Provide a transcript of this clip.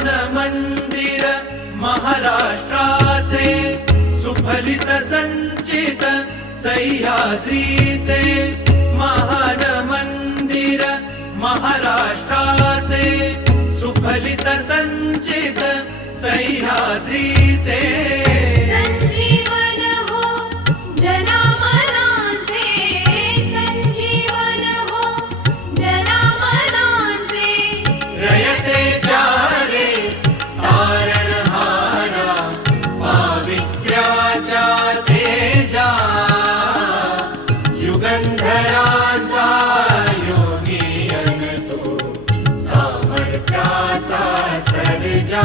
महान मंदिर महाराष्ट्राचे सुफलित संचित सह्याद्रीचे महान मंदिर महाराष्ट्राचे सुफलित संचित सह्याद्रीचे संजीवन हो जनामनांचे संजीवन हो जनामनांचे रयतेच्या रे तारणहारा पावित्र्याच्या तेजा युगंधरांचा योगी अन तू सामर्थ्याचा सर्जा